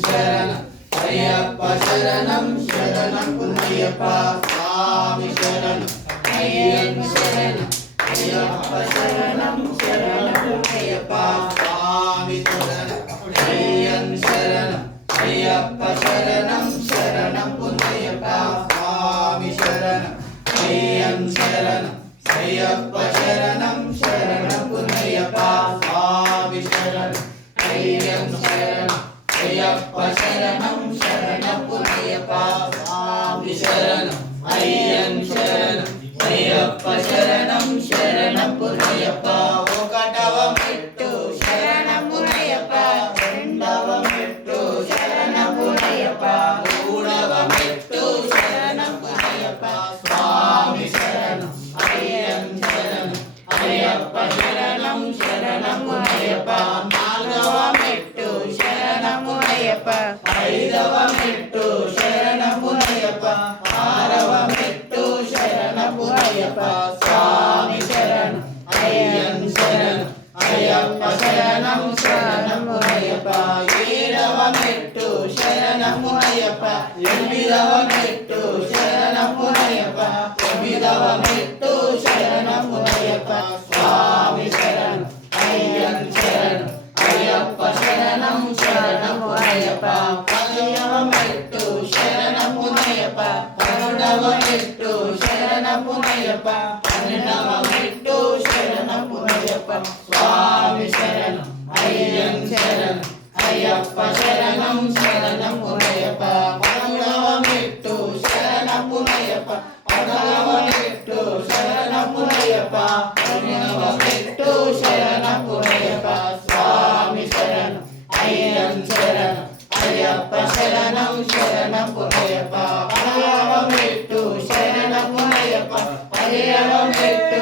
शरणं अय्यप्प शरणं शरणं पुण्यप्प स्वामी शरणं अय्यप्प शरणं अय्यप्प शरणं शरणं पुण्यप्प स्वामी शरणं अय्यप्प शरणं अय्यप्प शरणं शरणं पुण्यप्प स्वामी शरणं अय्यप्प शरणं अय्यप्प शरणं शरणं पुण्यप्प स्वामी शरणं अय्यप्प शरणं अय्यप्प शरणं शरणं पुण्यप्प स्वामी शरणं अय्यप्प शरणं अय्यप्प शरणं शरणं पुण्यप्प ఒకటవ మెట్టు శరణం పుణ్యప్ప రెండవ మెట్టు శరణం పుణ్యప్ప మూడవ మెట్టు శరణం పుణ్యప్ప స్వామి శరణం అయ్యప్ప శరణం అయ్యప్ప శరణం శరణం పుణ్యప్ప నాలుగవ మెట్టు శరణం పుణ్యప్ప ఐదవ మెట్టు శరణం పుణ్యప్ప ఆరవ మెట్టు శరణం పుణ్యప్ప స్వామి శరణం అయ్యప్ప శరణం అయ్యప్ప శరణం శరణం పుణ్యప్ప ఏడవ మెట్టు శరణం పుణ్యప్ప ఎనిమిదవ మెట్టు శరణం పుణ్యప్ప తొమ్మిదవ మెట్టు శరణం పుణ్యప్ప స్వామి శరణం అయ్యప్ప శరణం అయ్యప్ప శరణం శరణం పుణ్యప్ప పదవ మెట్టు శరణం పుణ్యప్ప పదకొండవ మెట్టు శరణం పుణ్యప్ప పన్నెండవ మెట్టు శరణం పుణ్యప్ప స్వామి శరణం అయ్యప్ప శరణం అయ్యప్ప శరణం శరణం పుణ్యప్ప పదమూడవ మెట్టు శరణం పుణ్యప్ప పద్నాలుగవ మెట్టు శరణం పుణ్యప్ప పదిహేనవ మెట్టు శరణం పుణ్యప్ప స్వామి శరణం అయ్యప్ప శరణం అయ్యప్ప శరణం శరణం పుణ్యప్ప పదహారవ మెట్టు శరణం పుణ్యప్ప పదిహేడవ మెట్టు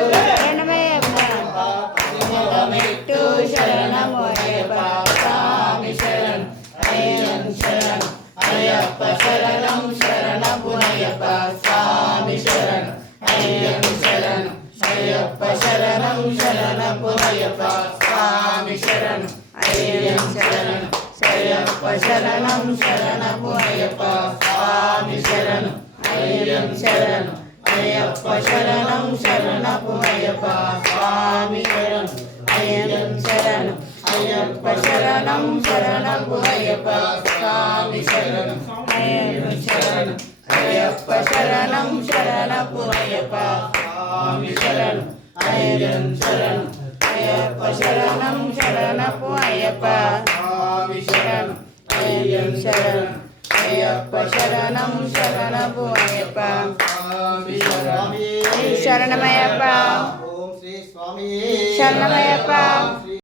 పదిహేడవ మెట్టు శరణం పుణ్యప్ప స్వామి శరణం అయ్యప్ప శరణం అయ్యప్ప శరణం శరణం పుణ్యప్ప స్వామి శరణం అయ్యప్ప శరణం అయ్యప్ప శరణం శరణం పుణ్యప్ప స్వామి శరణం అయ్యప్ప శరణం అయ్యప్ప శరణం శరణం పుణ్యప్ప స్వామి శరణం అయ్యప్ప శరణం అయ్యప్ప శరణం శరణం పుణ్యప్ప స్వామి శరణం అయ్యప్ప శరణం అయ్యప్ప శరణం శరణం పుణ్యప్ప స్వామి శరణం అయ్యప్ప శరణం అయ్యప్ప శరణం శరణం పుణ్యప్ప స్వామి శరణం అయ్యప్ప శరణం అయ్యప్ప శరణం శరణం పుణ్యప్ప స్వామి శరణం అయ్యప్ప శరణం అయ్యప్ప శరణం శరణం పుణ్యప్ప స్వామి శరణం శరణమయ్యప్ప ఓం శ్రీ స్వామి శరణమయ్యప్ప